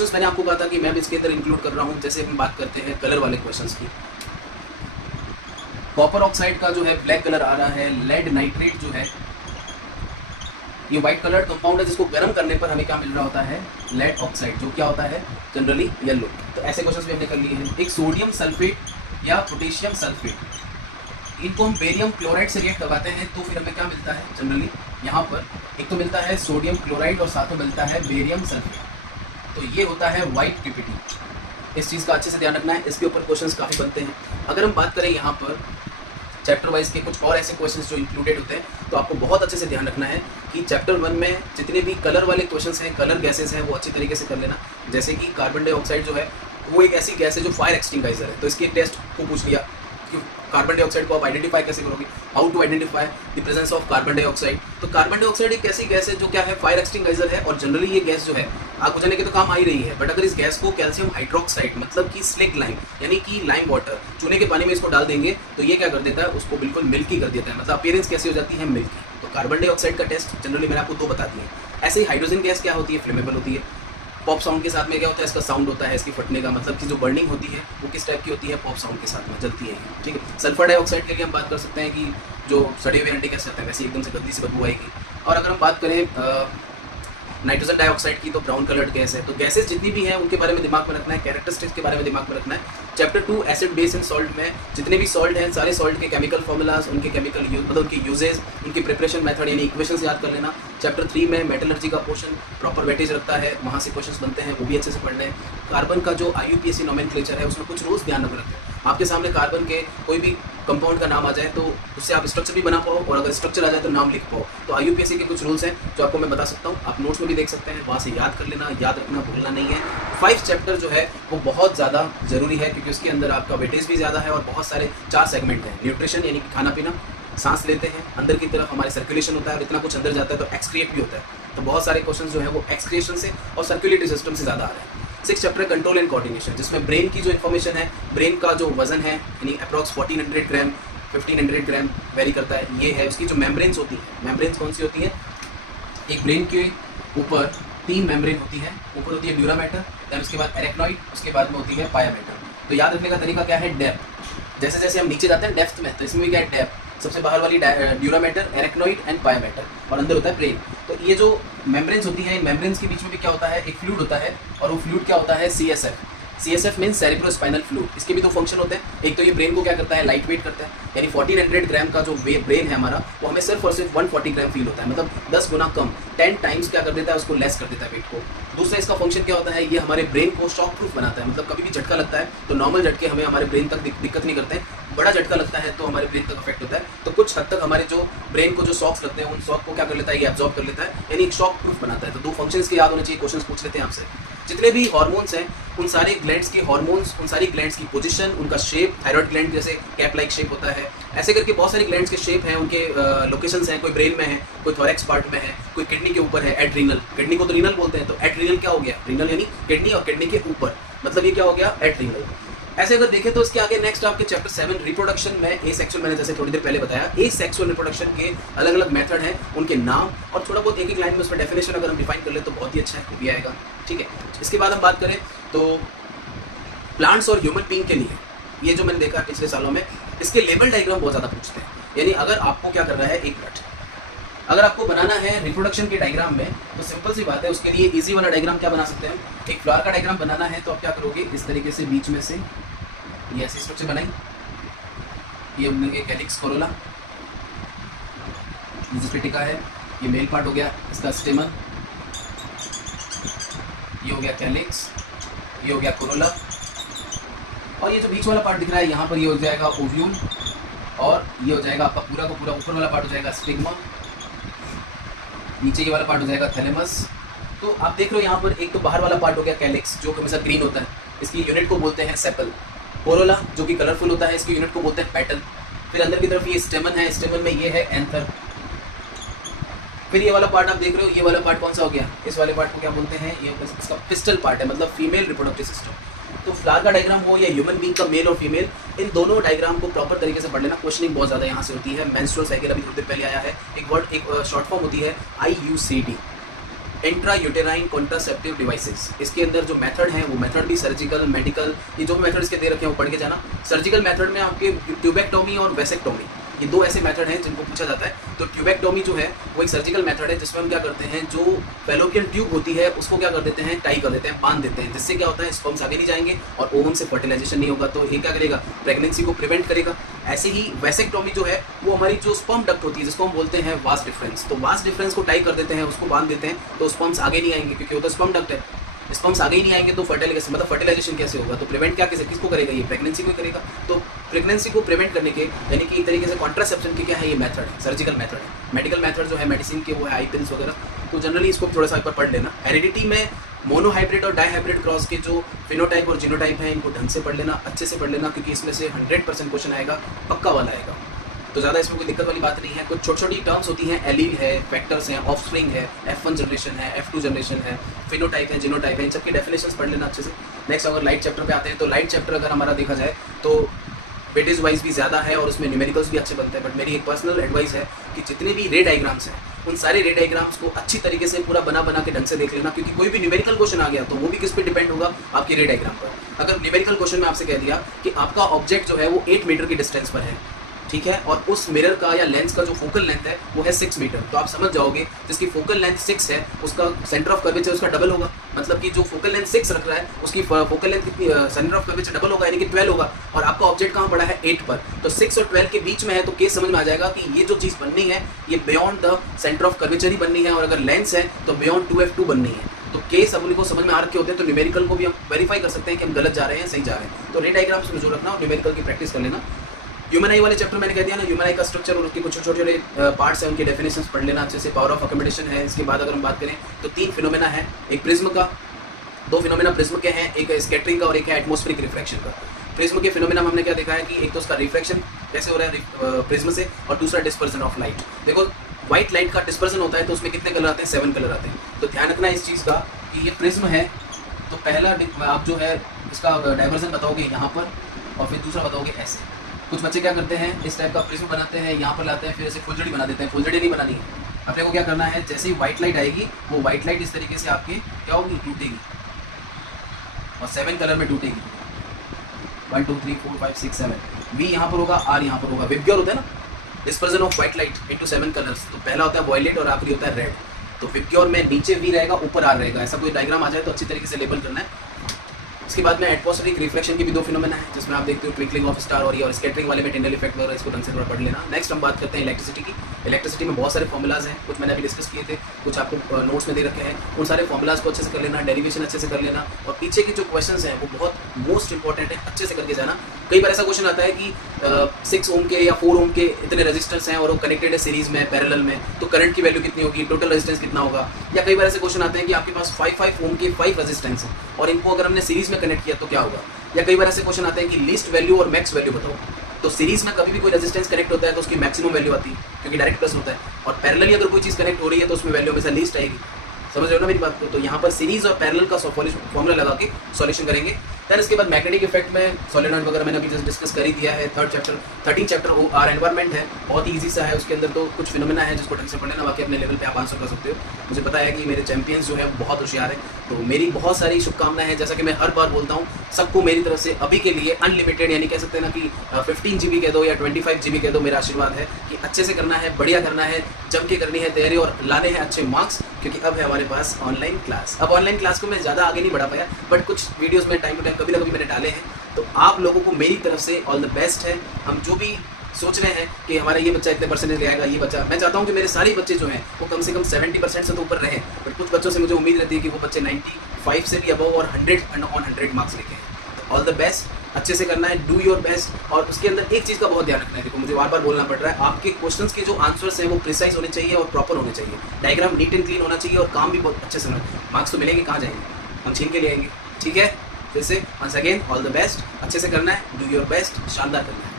Questions मैंने आपको कहा था कि मैं भी इसके अंदर इंक्लूड कर रहा हूँ। जैसे हम बात करते हैं कलर वाले क्वेश्चंस की, कॉपर ऑक्साइड का जो है ब्लैक कलर आ रहा है, लेड नाइट्रेट जो है ये व्हाइट कलर कंपाउंड है, जिसको गर्म करने पर हमें क्या मिल रहा होता है, लेड ऑक्साइड, जो क्या होता है जनरली येलो। तो ऐसे क्वेश्चंस भी हमने कर लिए हैं। एक सोडियम सल्फेट या पोटेशियम सल्फेट, इनको हम बेरियम क्लोराइड से रिएक्ट करवाते हैं तो फिर हमें क्या मिलता है जनरली, यहाँ पर एक तो मिलता है सोडियम क्लोराइड और साथ में मिलता है बेरियम सल्फेट। तो ये होता है वाइट पीपीटी। इस चीज़ का अच्छे से ध्यान रखना है, इसके ऊपर क्वेश्चंस काफ़ी बनते हैं। अगर हम बात करें यहाँ पर चैप्टर वाइज के कुछ और ऐसे क्वेश्चंस जो इंक्लूडेड होते हैं, तो आपको बहुत अच्छे से ध्यान रखना है कि चैप्टर 1 में जितने भी कलर वाले क्वेश्चंस हैं, कलर गैसेस हैं, वो अच्छी तरीके से कर लेना। जैसे कि कार्बन डाइऑक्साइड जो है वो एक ऐसी गैस है जो फायर एक्सटिंग्विशर है, तो इसके टेस्ट को पूछ लिया कि कार्बन डाइऑक्साइड को आप आइडेंटिफाई कैसे करोगे, how to identify the presence of carbon dioxide. तो कार्बन डाइऑक्साइड एक ऐसी गैस है जो क्या है, फायर एक्सटिंग्विशर है, और जनरली ये गैस जो है आग बुझाने के तो काम आ ही रही है। बट अगर इस गैस को कैल्शियम हाइड्रोक्साइड मतलब कि स्लेक लाइम यानी कि लाइम वाटर, चूने के पानी में इसको डाल देंगे तो ये क्या कर देता है, उसको बिल्कुल मिल्की कर देता है, मतलब अपीयरेंस कैसी हो जाती है, मिल्की। तो कार्बन डाइऑक्साइड का टेस्ट जनरली मैंने आपको 2 बता दिए। ऐसे ही हाइड्रोजन गैस क्या होती है, फ्लेमेबल होती है। पॉप साउंड के साथ में क्या होता है, इसका साउंड होता है, इसकी फटने का मतलब कि जो बर्निंग होती है वो किस टाइप की होती है, पॉप साउंड के साथ में जलती है। ठीक है। सल्फर डाइऑक्साइड के लिए हम बात कर सकते हैं कि जो सड़े हुए अंडे कैसे होते हैं वैसे एकदम से गंदी सी बदबू आएगी। और अगर हम बात करें नाइट्रोजन डाइऑक्साइड की, तो ब्राउन कलर्ड गैस है। तो गैसेस जितनी भी हैं उनके बारे में दिमाग में रखना है, कैरेक्टरिस्टिक्स के बारे में दिमाग में रखना है। Chapter 2 acid base and salt में जितने भी सॉल्ट हैं, सारे सॉल्ट के केमिकल फॉर्मूलाज, उनके केमिकल मतलब उनके यूजेज, उनकी प्रिपरेशन मेथड यानी इक्वेशंस याद कर लेना। चैप्टर 3 में मेटलर्जी का पोर्शन प्रॉपर वेटेज रखता है, वहाँ से क्वेश्चंस बनते हैं, वो भी अच्छे से पढ़ लें। कार्बन का जो IUPAC नोमेनक्लेचर है उसमें कुछ रूल्स ध्यान रखें। आपके सामने कार्बन के कोई भी कंपाउंड का नाम आ जाए तो उससे आप स्ट्रक्चर भी बना पाओ, और अगर स्ट्रक्चर आ जाए तो नाम लिख पाओ। तो IUPAC के कुछ रूल्स हैं जो आपको मैं बता सकता हूँ, आप नोट्स में भी देख सकते हैं, वहाँ से याद कर लेना, याद रखना, भूलना नहीं है। 5 चैप्टर जो है वो बहुत ज़्यादा जरूरी है, क्योंकि उसके अंदर आपका वेटेज भी ज़्यादा है और बहुत सारे 4 सेगमेंट हैं। न्यूट्रिशन यानी कि खाना पीना, सांस लेते हैं, अंदर की तरफ हमारे सर्कुलेशन होता है, और इतना कुछ अंदर जाता है तो एक्सक्रिएट भी होता है। तो बहुत सारे क्वेश्चन जो है वो एक्सक्रिएशन से और सर्कुलेटरी सिस्टम से ज़्यादा आ रहा है। 6 चैप्टर कंट्रोल एंड कोऑर्डिनेशन, जिसमें ब्रेन की जो इन्फॉर्मेशन है, ब्रेन का जो वजन है यानी अप्रॉक्स 1400 ग्राम 1500 ग्राम वेरी करता है, ये है। उसकी जो मेम्ब्रेन्स होती है, मेम्ब्रेन्स कौन सी होती है, एक ब्रेन के ऊपर 3 मेम्ब्रेन होती है। ऊपर होती है ड्यूरा मैटर, देन उसके बाद एरेक्नॉइड, उसके बाद में होती है पाया मैटर। तो याद रखने का तरीका क्या है, डेप्थ। जैसे जैसे हम नीचे जाते हैं डेप्थ में, तो इसमें भी क्या है, डेप्थ। सबसे बाहर वाली ड्यूरा मैटर, एरेक्नॉइड एंड पाया मैटर, और अंदर होता है ब्रेन। तो ये जो मेम्ब्रेन्स होती है, इन मेम्ब्रेन्स के बीच में भी क्या होता है, एक फ्लूइड होता है, और वो फ्लूइड क्या होता है, CSF। CSF mean cerebrospinal fluid. इसके भी 2 फंक्शन होते हैं। एक तो ये ब्रेन को क्या करता है, लाइट वेट करता है, यानी 1400 ग्राम का जो ब्रेन है हमारा, वो हमें सिर्फ और सिर्फ 140 ग्राम फील होता है, मतलब 10 गुना कम, 10 टाइम्स क्या कर देता है, उसको लेस कर देता है वेट को। दूसरा इसका फंक्शन क्या होता है, ये हमारे ब्रेन को शॉक प्रूफ बनाता है, मतलब कभी भी झटका लगता है तो नॉर्मल झटके हमें हमारे ब्रेन तक दिक्कत नहीं करते हैं, बड़ा झटका लगता है तो हमारे ब्रेन तक अफेक्ट होता है। तो कुछ हद तक हमारे जो ब्रेन को जो शॉक्स लगते हैं, उन शॉक को क्या कर लेता है, ये एब्जॉर्ब कर लेता है, यानी एक शॉक प्रूफ बनाता है। तो 2 फंक्शंस के याद होने चाहिए, क्वेश्चंस पूछ लेते हैं आपसे। जितने भी हार्मोन्स हैं, उन सारे ग्लैंड्स के हार्मोन्स, उन सारी ग्लैंड्स की पोजीशन, उनका शेप, थायराइड ग्लैंड जैसे कैप लाइक शेप होता है, ऐसे करके बहुत सारी ग्लैंड्स के शेप हैं, उनके लोकेशंस हैं। कोई ब्रेन में है, कोई थोरैक्स पार्ट में है, कोई किडनी के ऊपर है, एड्रीनल, किडनी को तो रीनल बोलते हैं, तो एड्रीनल क्या हो गया, रीनल यानी किडनी, और किडनी के ऊपर मतलब ये क्या हो गया, एड्रीनल। ऐसे अगर देखें तो इसके आगे नेक्स्ट आपके चैप्टर 7 रिप्रोडक्शन में एसेक्सुअल, मैंने जैसे थोड़ी देर पहले बताया, एसेक्सुअल रिप्रोडक्शन के अलग अलग मेथड हैं, उनके नाम और थोड़ा बहुत एक लाइन में उसमें डेफिनेशन अगर हम डिफाइन कर ले तो बहुत ही अच्छा है, भी आएगा। ठीक है। इसके बाद हम बात करें तो प्लांट्स और ह्यूमन बीइंग के लिए ये जो मैंने देखा है पिछले सालों में, इसके लेबल डायग्राम बहुत ज़्यादा पूछते हैं। यानी अगर आपको क्या करना है, एक मिनट, अगर आपको बनाना है रिप्रोडक्शन के डायग्राम में तो सिंपल सी बात है, उसके लिए इजी वाला डायग्राम क्या बना सकते हैं, एक फ्लावर का डायग्राम बनाना है तो आप क्या करोगे, इस तरीके से बीच में से ये ऐसी स्ट्रक्चर बनाई, ये हमने एक हेलिक्स कोरोला जिस पे टिका है, ये मेल पार्ट हो गया, इसका स्टेमन, ये हो गया कैलिक्स, ये हो गया कोरोला, और ये जो बीच वाला पार्ट दिख रहा है यहाँ पर ये हो जाएगा ओव्यूल, और ये हो जाएगा आपका पूरा का पूरा ऊपर वाला पार्ट हो जाएगा स्टिग्मा, नीचे ये वाला पार्ट हो जाएगा थैलेमस। तो आप देख रहे हो यहाँ पर एक तो बाहर वाला पार्ट हो गया कैलिक्स जो हमेशा ग्रीन होता है, इसकी यूनिट को बोलते हैं सेपल। कोरोला जो कि कलरफुल होता है, इसकी यूनिट को बोलते हैं पेटल। फिर अंदर की तरफ ये स्टेमन है, स्टेमन में ये है एंथर। फिर ये वाला पार्ट आप देख रहे हो, ये वाला पार्ट कौन सा हो गया, इस वाले पार्ट को क्या बोलते हैं, ये इसका पिस्टल पार्ट है, मतलब फीमेल रिप्रोडक्टिव सिस्टम। तो फ्लावर का डायग्राम हो या ह्यूमन बीइंग का मेल और फीमेल, इन दोनों डायग्राम को प्रॉपर तरीके से पढ़ लेना। क्वेश्चनिंग बहुत ज़्यादा यहाँ से होती है। मेंस्ट्रुअल साइकिल अभी थोड़ी देर पहले आया है, एक वर्ड, एक शॉर्ट फॉर्म होती है IUCD, intra uterine contraceptive devices. इसके अंदर जो मेथड है वो मेथड भी सर्जिकल, मेडिकल, ये जो भी मेथड इसके दे रखे हैं वो पढ़ के जाना। सर्जिकल मेथड में आपके ट्यूबेक्टोमी और वेसेक्टोमी, ये दो ऐसे मेथड हैं जिनको पूछा जाता है। तो ट्यूबेक्टोमी जो है वो एक सर्जिकल मेथड है जिसमें हम क्या करते हैं, जो फैलोपियन ट्यूब होती है उसको क्या कर देते हैं, टाई कर देते हैं, बांध देते हैं, जिससे क्या होता है स्पर्म्स आगे नहीं जाएंगे और ओवम से फर्टिलाइजेशन नहीं होगा। तो ये क्या करेगा, प्रेगनेंसी को प्रिवेंट करेगा। ऐसे ही वेसेक्टोमी जो है वो हमारी जो स्पर्म डक्ट होती है जिसको हम बोलते हैं वास डिफरेंस, तो वास डिफरेंस को टाई कर देते हैं, उसको बांध देते हैं, तो स्पर्म्स आगे नहीं आएंगे क्योंकि वो तो स्पर्म डक्ट है। स्पर्म्स आगे ही नहीं आएंगे तो फर्टिलाइजेशन कैसे होगा, तो प्रिवेंट क्या किसको करेगा, ये प्रेगनेंसी को करेगा। तो प्रेगनेंसी को प्रिवेंट करने के यानी कि एक तरीके से कॉन्ट्रासेप्शन के क्या है, ये मेथड है, सर्जिकल मेथड है। मेडिकल मेथड जो है मेडिसिन के वो है आई पिल्स वगैरह, तो जनरली इसको थोड़ा सा एक बार पढ़ लेना। हेरिडिटी में मोनोहाइब्रिड और डाईहाइब्रिड क्रॉस के जो फिनोटाइप और जीनोटाइप है इनको ढंग से पढ़ लेना, अच्छे से पढ़ लेना, क्योंकि इसमें से 100% क्वेश्चन आएगा, पक्का वाला आएगा। तो ज़्यादा इसमें कोई दिक्कत वाली बात नहीं है। कुछ छोटी छोटी टर्म्स होती हैं, एलील है, फैक्टर्स हैं, ऑफस्प्रिंग है, F1 जनरेशन है, F2 जनरेशन है, फिनोटाइप है, जीनोटाइप है, इन सबकी डेफिनेशंस पढ़ लेना अच्छे से। नेक्स्ट अगर लाइट चैप्टर पे आते हैं तो लाइट चैप्टर अगर हमारा देखा जाए तो वेटेज वाइज भी ज़्यादा है और उसमें न्यूमेरिकल्स भी अच्छे बनते हैं। बट मेरी एक पर्सनल एडवाइस है कि जितने भी रे डायग्राम्स हैं उन सारे रे डायग्राम्स को अच्छी तरीके से पूरा बना के ढंग से देख लेना, क्योंकि कोई भी न्यूमेरिकल क्वेश्चन आ गया तो वो भी किस पे डिपेंड होगा, आपके रे डायग्राम पर। अगर न्यूमेरिकल क्वेश्चन में आपसे कह दिया कि आपका ऑब्जेक्ट जो है वो 8 मीटर की डिस्टेंस पर है, ठीक है, और उस मिरर का या लेंस का जो फोकल लेंथ है वो है 6 मीटर, तो आप समझ जाओगे जिसकी फोकल लेंथ 6 है उसका सेंटर ऑफ कर्वेचर उसका डबल होगा। मतलब कि जो फोकल लेंथ 6 रख रहा है उसकी फोकल लेंथ कितनी, सेंटर ऑफ कर्वेचर डबल होगा, यानी कि 12 होगा। और आपका ऑब्जेक्ट कहाँ पड़ा है, 8 पर, तो 6 और 12 के बीच में है, तो केस समझ में आ जाएगा कि ये जो चीज़ बननी है ये beyond the centre of curvature ही बननी है, और अगर लेंस है तो बियॉन्ड 2f2 बननी है। तो केस अपने को समझ में आ रखे होते हैं, तो न्यूमेरिकल को भी हम वेरीफाई कर सकते हैं कि हम गलत जा रहे हैं सही जा रहे हैं। तो रे डायग्राम्स में जो रखना और न्यूमेरिकल की प्रैक्टिस कर लेना। ह्यूमन आई वाले चैप्टर मैंने कह दिया ना, ह्यूमन आई का स्ट्रक्चर और उसके कुछ छोटे छोटे पार्ट्स हैं, उनके डेफिनेशंस पढ़ लेना अच्छे से। पावर ऑफ अकोमोडेशन है। इसके बाद अगर हम बात करें तो 3 फिनोमेना है, एक प्रिज्म का, 2 फिनोमेना प्रिज्म के हैं, एक स्कैटरिंग का और एक है एटमॉस्फेरिक रिफ्रैक्शन का। प्रिज्म के फिनोमेना में हमने क्या देखा है कि एक तो उसका रिफ्रैक्शन कैसे हो रहा है प्रिज्म से, और दूसरा डिस्पर्सन ऑफ लाइट। देखो व्हाइट लाइट का डिस्पर्सन होता है तो उसमें कितने कलर आते हैं, 7 कलर आते हैं। तो ध्यान रखना इस चीज़ का कि ये प्रिज्म है, तो पहला आप जो है इसका डाइवर्जन बताओगे यहाँ पर, और फिर दूसरा बताओगे ऐसे। कुछ बच्चे क्या करते हैं, इस टाइप का प्रिज्म बनाते हैं, यहाँ पर लाते हैं, फिर ऐसे फुलझड़ी बना देते हैं। फुलझड़ी नहीं बनानी है, अपने को क्या करना है, जैसे ही व्हाइट लाइट आएगी वो व्हाइट लाइट इस तरीके से आपके क्या होगी, टूटेगी, और 7 कलर में टूटेगी। 1 2 3 4 5 6 7, V यहाँ पर होगा, R यहाँ पर होगा। विबग्योर होता है ना, dispersion of white light into 7 colours. तो पहला होता है वॉयलेट और आखिरी होता है रेड। तो विबग्योर में नीचे V रहेगा, ऊपर R रहेगा। ऐसा कोई डायग्राम आ जाए तो अच्छी तरीके से लेबल करना है। इसके बाद में एटमॉस्फेरिक रिफ्लेक्शन की भी 2 फिनोमेना है, जिसमें आप देखते हो ट्विंकलिंग ऑफ स्टार और ये, और स्कैटरिंग वाले में टिंडल इफेक्ट वगैरह, इसको ढंग से थोड़ा पढ़ लेना। नेक्स्ट हम बात करते हैं इलेक्ट्रिसिटी की। इलेक्ट्रिसिटी में बहुत सारे फॉर्मुलाज हैं, कुछ मैंने अभी डिस्कस किए थे, कुछ आपको नोट्स में दे रखे हैं। उन सारे फॉर्मुलाज को अच्छे से कर लेना, डेरिवेशन अच्छे से कर लेना, और पीछे के जो क्वेश्चन हैं वो बहुत मोस्ट इंपॉर्टेंट है, अच्छे से करके जाना। कई बार ऐसा क्वेश्चन आता है कि 6 ओम के या 4 ओम के इतने रेजिस्टेंस हैं और वो कनेक्टेड है सीरीज में, पैरेलल में, तो करंट की वैल्यू कितनी होगी, टोटल रेजिस्टेंस कितना होगा। या कई बार ऐसे क्वेश्चन आते हैं कि आपके पास 5 ओम के 5 रेजिस्टेंस हैं और इनको अगर हमने सीरीज में कनेक्ट किया तो क्या होगा। या कई बार ऐसे क्वेश्चन आते हैं कि लीस्ट वैल्यू और मैक्स वैल्यू बताओ। तो सीरीज में कभी भी कोई रेजिस्टेंस कनेक्ट होता है तो उसकी मैक्सिमम वैल्यू आती है, क्योंकि डायरेक्ट प्लस होता है, और पैरेलली अगर कोई चीज़ कनेक्ट हो रही है तो उसमें वैल्यू हमेशा लीस्ट आएगी। समझ रहे हो ना मेरी बात को। तो यहाँ पर सीरीज और पैरेलल का फॉर्मूला लगा के सॉल्यूशन करेंगे। देन इसके बाद मैग्नेटिक इफेक्ट में सोलेनॉइड वगैरह मैंने अभी जस्ट डिस्कस कर ही दिया है। 13 चैप्टर आर एनवायरमेंट है, बहुत ही ईजी सा है। उसके अंदर तो कुछ फिनोमेना है जिसको ढंग से पढ़ लेना, बाकी अपने लेवल पे आप आंसर कर सकते हो। मुझे पता है कि मेरे चैंपियंस जो है बहुत होशियार है, तो मेरी बहुत सारी शुभकामनाएं हैं। जैसा कि मैं हर बार बोलता हूँ, सबको मेरी तरफ से अभी के लिए अनलिमिटेड, यानी कह सकते हैं ना कि 15 GB कह दो या 25 GB कह दो, मेरा आशीर्वाद है कि अच्छे से करना है, बढ़िया करना है, जम के करनी है तैयारी और लाने हैं अच्छे मार्क्स, क्योंकि अब है हमारे पास ऑनलाइन क्लास। अब ऑनलाइन क्लास को मैं ज़्यादा आगे नहीं बढ़ा पाया, बट कुछ वीडियोस में टाइम टू टाइम कभी ना कभी मैंने डाले हैं। तो आप लोगों को मेरी तरफ से ऑल द बेस्ट है। हम जो भी सोच रहे हैं कि हमारा ये बच्चा इतने परसेंटेज ले आएगा, ये बच्चा, मैं चाहता हूँ कि मेरे सारे बच्चे जो हैं वो कम से कम 70% से तो ऊपर रहे। बट कुछ बच्चों से मुझे उम्मीद रहती है कि वो बच्चे 95 से भी अबव और 100 मार्क्स लेके हैं। तो ऑल द बेस्ट, अच्छे से करना है, डू योर बेस्ट। और उसके अंदर एक चीज़ का बहुत ध्यान रखना है, देखो मुझे बार बार बोलना पड़ रहा है, आपके क्वेश्चंस के जो आंसर्स हैं वो प्रिसाइज होने चाहिए और प्रॉपर होने चाहिए, डायग्राम नीट एंड क्लीन होना चाहिए, और काम भी बहुत अच्छे से होना। मार्क्स तो मिलेंगे, कहाँ जाएंगे, हम छीन के ले आएंगे। ठीक है, फिर से once again all the best, अच्छे से करना है, डू योर बेस्ट, शानदार करना है।